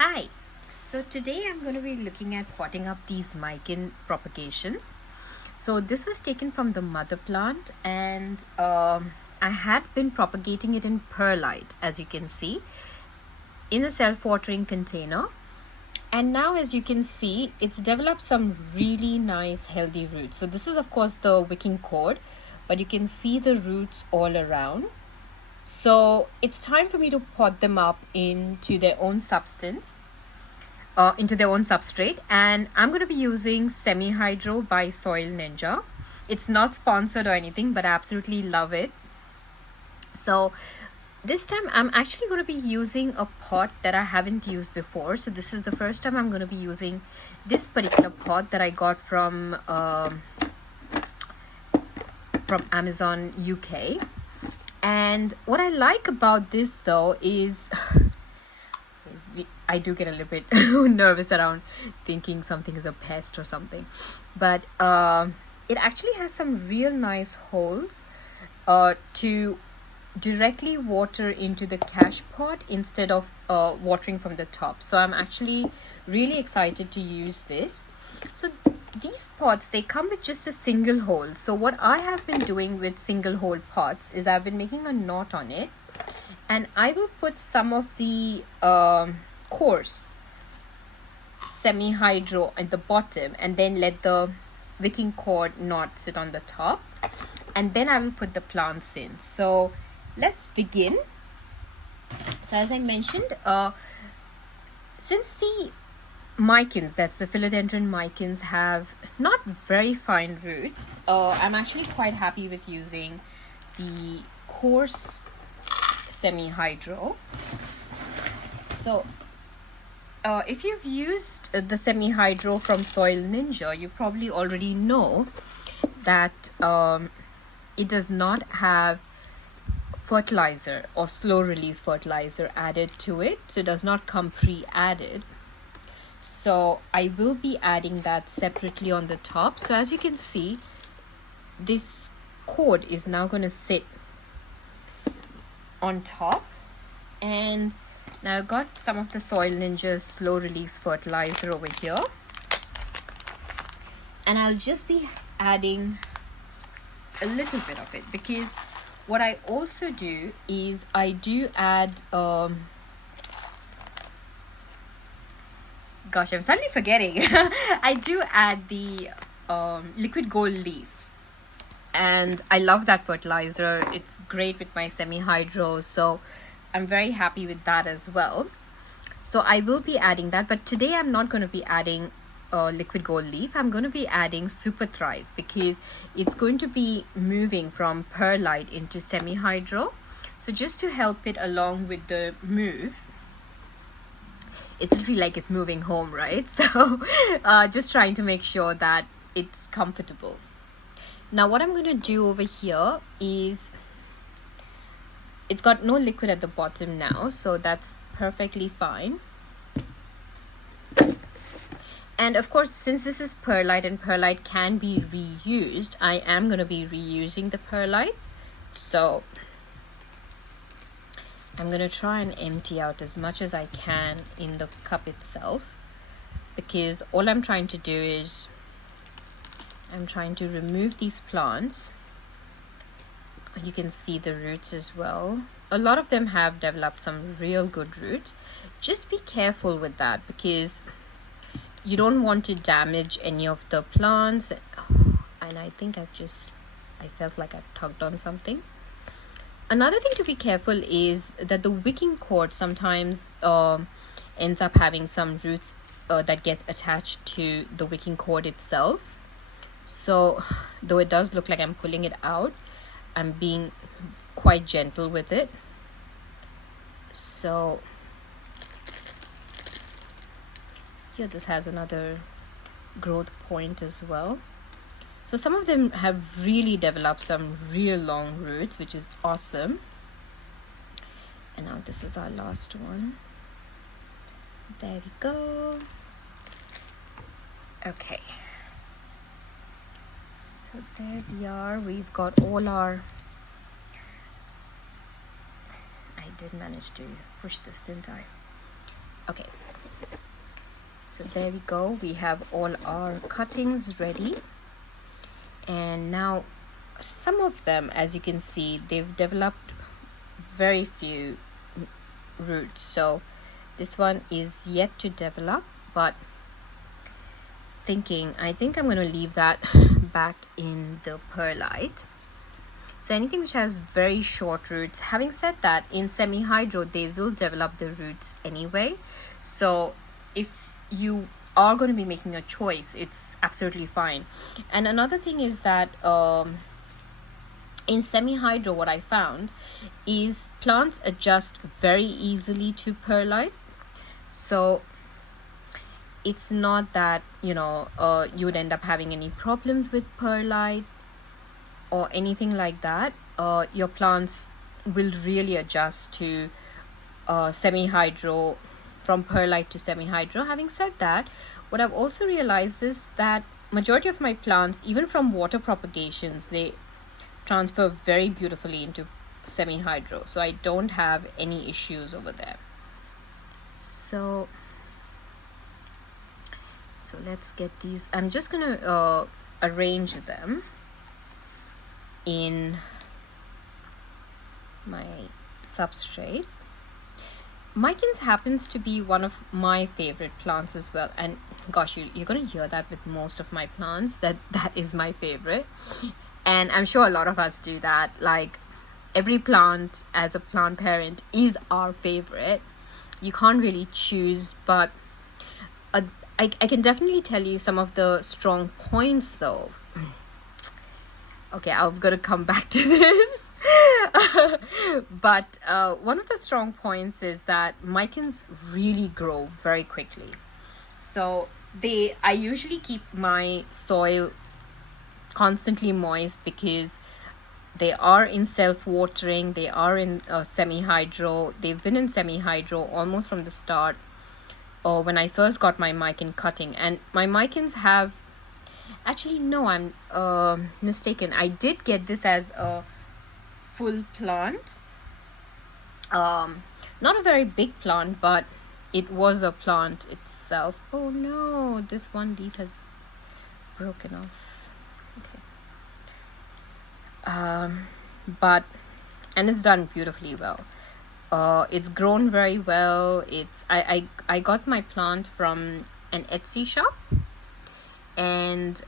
Hi, so today I'm going to be looking at potting up these Mican propagations. So this was taken from the mother plant and I had been propagating it in perlite, as you can see, in a self-watering container. And now, as you can see, it's developed some really nice healthy roots. So this is of course the wicking cord, but you can see the roots all around. So it's time for me to pot them up into their own substance, into their own substrate. And I'm going to be using Semi-Hydro by Soil Ninja. It's not sponsored or anything, but I absolutely love it. So this time I'm actually going to be using a pot that I haven't used before. So this is the first time I'm going to be using this particular pot that I got from Amazon UK. And what I like about this though is I do get a little bit nervous around thinking something is a pest or something, but it actually has some real nice holes to directly water into the cache pot instead of watering from the top. So I'm actually really excited to use this. So these pots, they come with just a single hole. So what I have been doing with single hole pots is I've been making a knot on it, and I will put some of the coarse Semi-Hydro at the bottom and then let the wicking cord knot sit on the top, and then I will put the plants in. So let's begin. So as I mentioned, since the Micans, that's the Philodendron Micans, have not very fine roots, I'm actually quite happy with using the coarse Semi-Hydro. So if you've used the Semi-Hydro from Soil Ninja, you probably already know that it does not have fertilizer or slow release fertilizer added to it, so it does not come pre-added. So I will be adding that separately on the top. So as you can see, this cord is now going to sit on top, and now I've got some of the Soil Ninja slow release fertilizer over here, and I'll just be adding a little bit of it, because what I also do is I do add gosh, I'm suddenly forgetting. I do add the liquid gold leaf, and I love that fertilizer. It's great with my Semi-Hydro, so I'm very happy with that as well. So I will be adding that, but today I'm not going to be adding liquid gold leaf. I'm going to be adding Super Thrive, because it's going to be moving from perlite into Semi-Hydro. So just to help it along with the move, it's literally like it's moving home, right? So just trying to make sure that it's comfortable. Now what I'm going to do over here is, it's got no liquid at the bottom now, so that's perfectly fine. And of course, since this is perlite and perlite can be reused, I am going to be reusing the perlite. So I'm going to try and empty out as much as I can in the cup itself, because all I'm trying to do is I'm trying to remove these plants. You can see the roots as well. A lot of them have developed some real good roots. Just be careful with that, because you don't want to damage any of the plants. And I think I felt like I tugged on something. Another thing to be careful is that the wicking cord sometimes ends up having some roots that get attached to the wicking cord itself. So though it does look like I'm pulling it out, I'm being quite gentle with it. So here, this has another growth point as well. So some of them have really developed some real long roots, which is awesome. And now this is our last one. There we go. Okay. So there we are. We've got all our... I did manage to push this, didn't I? Okay. So there we go, we have all our cuttings ready. And now some of them, as you can see, they've developed very few roots. So this one is yet to develop, but I think I'm going to leave that back in the perlite. So anything which has very short roots, having said that, in semi-hydro they will develop the roots anyway. So if you are going to be making a choice, it's absolutely fine. And another thing is that in semi-hydro, what I found is plants adjust very easily to perlite. So it's not that, you know, you would end up having any problems with perlite or anything like that. Your plants will really adjust to semi-hydro, from perlite to semi-hydro. Having said that, what I've also realized is that majority of my plants, even from water propagations, they transfer very beautifully into semi-hydro. So I don't have any issues over there. So let's get these. I'm just gonna arrange them in my substrate. Micans happens to be one of my favorite plants as well, and gosh, you're gonna hear that with most of my plants, that is my favorite. And I'm sure a lot of us do that. Like, every plant as a plant parent is our favorite. You can't really choose, but I can definitely tell you some of the strong points though. Okay, I've got to come back to this. But one of the strong points is that micans really grow very quickly. So I usually keep my soil constantly moist because they are in self-watering, they are in semi-hydro. They've been in semi-hydro almost from the start, or when I first got my mican cutting. And my micans have, actually no, I'm mistaken, I did get this as a full plant, not a very big plant, but it was a plant itself. Oh no, this one leaf has broken off. Okay. But and it's done beautifully well. It's grown very well. I got my plant from an Etsy shop, and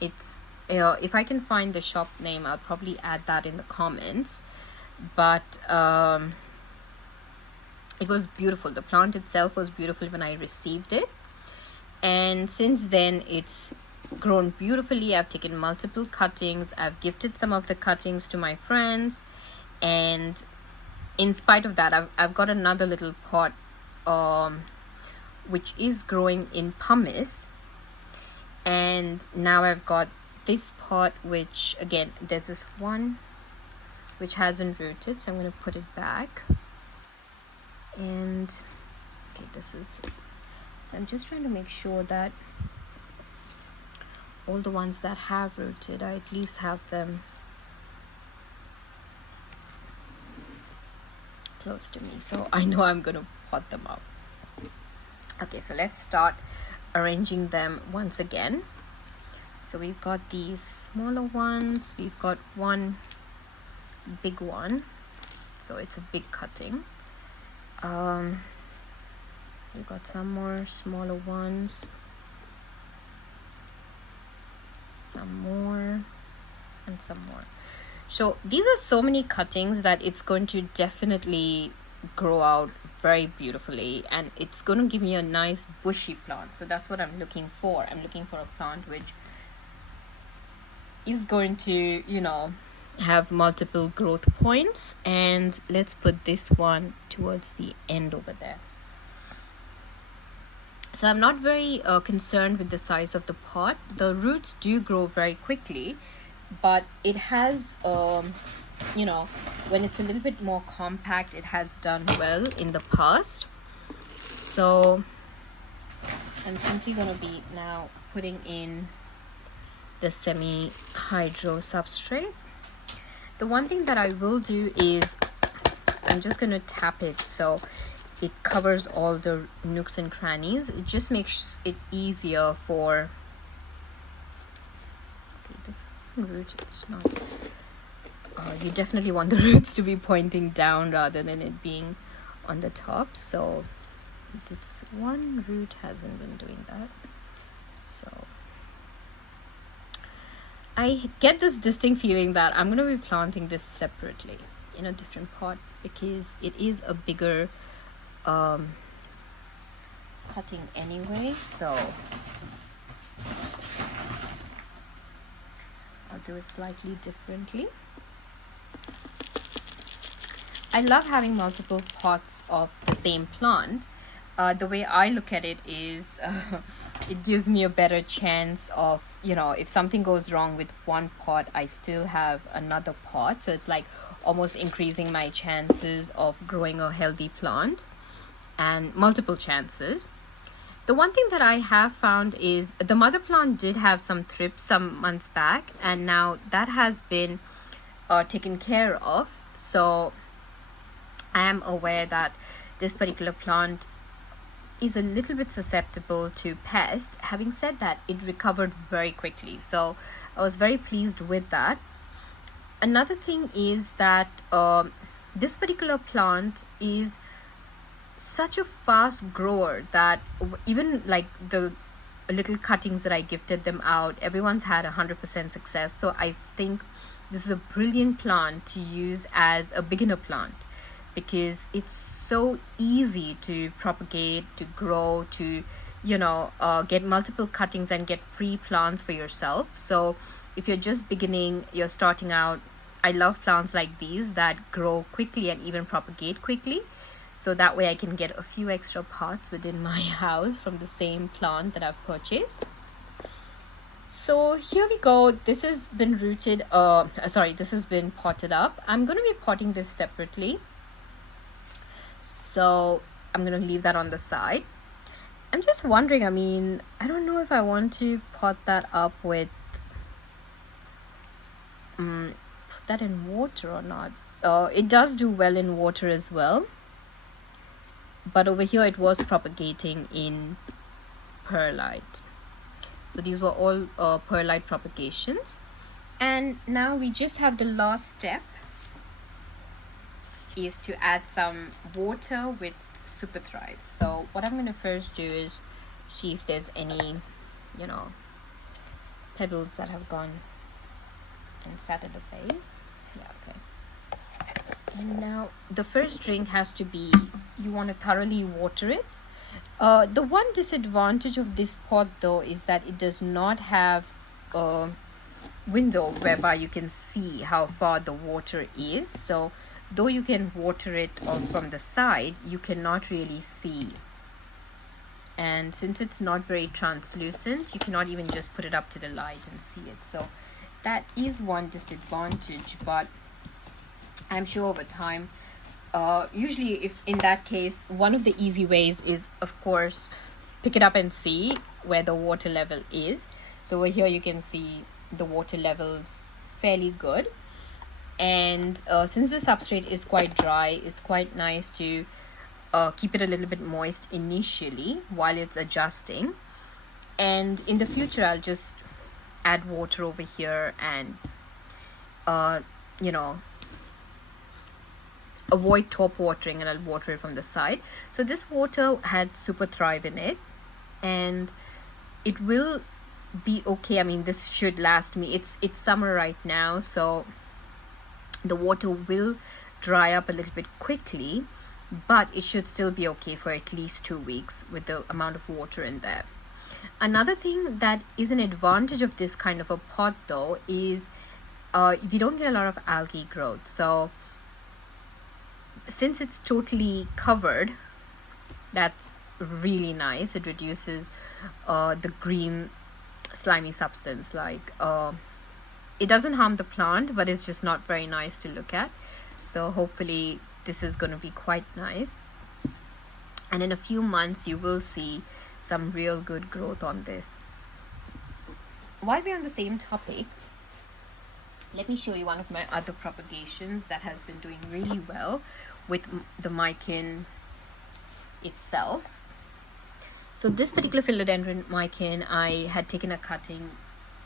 it's if I can find the shop name, I'll probably add that in the comments. But it was beautiful. The plant itself was beautiful when I received it, and since then it's grown beautifully. I've taken multiple cuttings. I've gifted some of the cuttings to my friends, and in spite of that, I've got another little pot which is growing in pumice, and now I've got this pot, which again, there's this one which hasn't rooted, so I'm going to put it back. And okay, this is, so I'm just trying to make sure that all the ones that have rooted, I at least have them close to me, so I know I'm going to pot them up. Okay, so let's start arranging them once again. So we've got these smaller ones, we've got one big one, so it's a big cutting. We've got some more smaller ones, some more, and some more. So these are so many cuttings that it's going to definitely grow out very beautifully, and it's going to give me a nice bushy plant. So that's what I'm looking for. I'm looking for a plant which is going to, you know, have multiple growth points. And let's put this one towards the end over there. So I'm not very concerned with the size of the pot. The roots do grow very quickly, but it has you know, when it's a little bit more compact, it has done well in the past. So I'm simply going to be now putting in the semi-hydro substrate. The one thing that I will do is I'm just going to tap it. So it covers all the nooks and crannies. It just makes it easier for, okay, this root is not, you definitely want the roots to be pointing down rather than it being on the top. So this one root hasn't been doing that. So I get this distinct feeling that I'm going to be planting this separately in a different pot, because it is a bigger cutting anyway. So I'll do it slightly differently. I love having multiple pots of the same plant. The way I look at it is it gives me a better chance of, you know, if something goes wrong with one pot, I still have another pot. So it's like almost increasing my chances of growing a healthy plant, and multiple chances. The one thing that I have found is the mother plant did have some thrips some months back, and now that has been taken care of. So I am aware that this particular plant is a little bit susceptible to pest. Having said that, it recovered very quickly, so I was very pleased with that. Another thing is that this particular plant is such a fast grower that even like the little cuttings that I gifted them out, everyone's had 100% success. So I think this is a brilliant plant to use as a beginner plant, because it's so easy to propagate, to grow, to, you know, get multiple cuttings and get free plants for yourself. So if you're just beginning, you're starting out, I love plants like these that grow quickly and even propagate quickly. So that way I can get a few extra pots within my house from the same plant that I've purchased. So here we go. This has been rooted, this has been potted up. I'm going to be potting this separately. So I'm going to leave that on the side. I'm just wondering, I mean, I don't know if I want to pot that up with, put that in water or not. It does do well in water as well. But over here it was propagating in perlite. So these were all perlite propagations. And now we just have the last step, is to add some water with Super Thrive. So what I'm going to first do is see if there's any, you know, pebbles that have gone and sat at the base. Yeah, okay. And now the first drink has to be, you want to thoroughly water it. The one disadvantage of this pot though is that it does not have a window whereby you can see how far the water is. So though you can water it from the side, you cannot really see. And since it's not very translucent, you cannot even just put it up to the light and see it. So that is one disadvantage, but I'm sure over time, usually if in that case, one of the easy ways is, of course, pick it up and see where the water level is. So over here you can see the water levels fairly good. And since the substrate is quite dry, it's quite nice to keep it a little bit moist initially while it's adjusting. And in the future, I'll just add water over here and, you know, avoid top watering, and I'll water it from the side. So this water had Super Thrive in it, and it will be okay. I mean, this should last me. It's summer right now, so the water will dry up a little bit quickly, but it should still be okay for at least 2 weeks with the amount of water in there. Another thing that is an advantage of this kind of a pot though is you don't get a lot of algae growth. So since it's totally covered, that's really nice. It reduces the green slimy substance. Like it doesn't harm the plant, but it's just not very nice to look at. So hopefully this is going to be quite nice, and in a few months you will see some real good growth on this. While we're on the same topic, let me show you one of my other propagations that has been doing really well with the Mican itself. So this particular Philodendron Mican, I had taken a cutting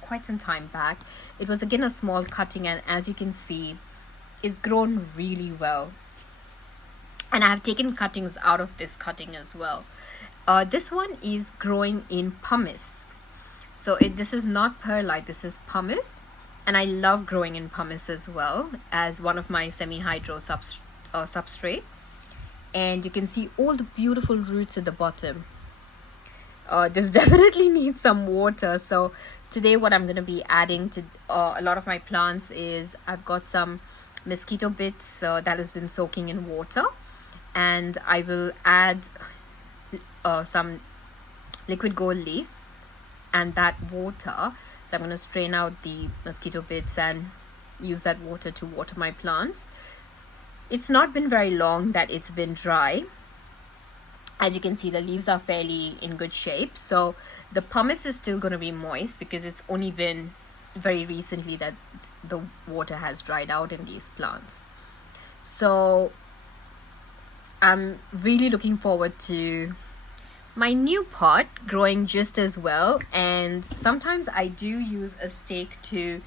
quite some time back. It was again a small cutting, and as you can see, it's grown really well. And I have taken cuttings out of this cutting as well. This one is growing in pumice. So this is not perlite, this is pumice. And I love growing in pumice as well as one of my semi-hydro substrate. And you can see all the beautiful roots at the bottom. This definitely needs some water. So today what I'm going to be adding to a lot of my plants is I've got some mosquito bits that has been soaking in water. And I will add some liquid gold leaf and that water. So I'm going to strain out the mosquito bits and use that water to water my plants. It's not been very long that it's been dry. As you can see, the leaves are fairly in good shape. So the pumice is still going to be moist because it's only been very recently that the water has dried out in these plants. So I'm really looking forward to my new pot growing just as well. And sometimes I do use a stake to,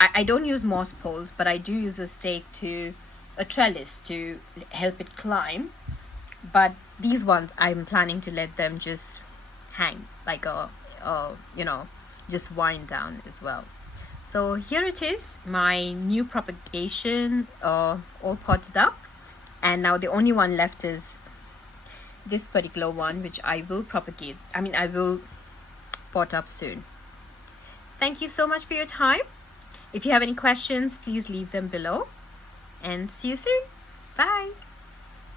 I don't use moss poles, but I do use a trellis to help it climb. But these ones I'm planning to let them just hang like just wind down as well. So here it is, my new propagation all potted up. And now the only one left is this particular one, which I will I will pot up soon. Thank you so much for your time. If you have any questions, please leave them below. And see you soon. Bye.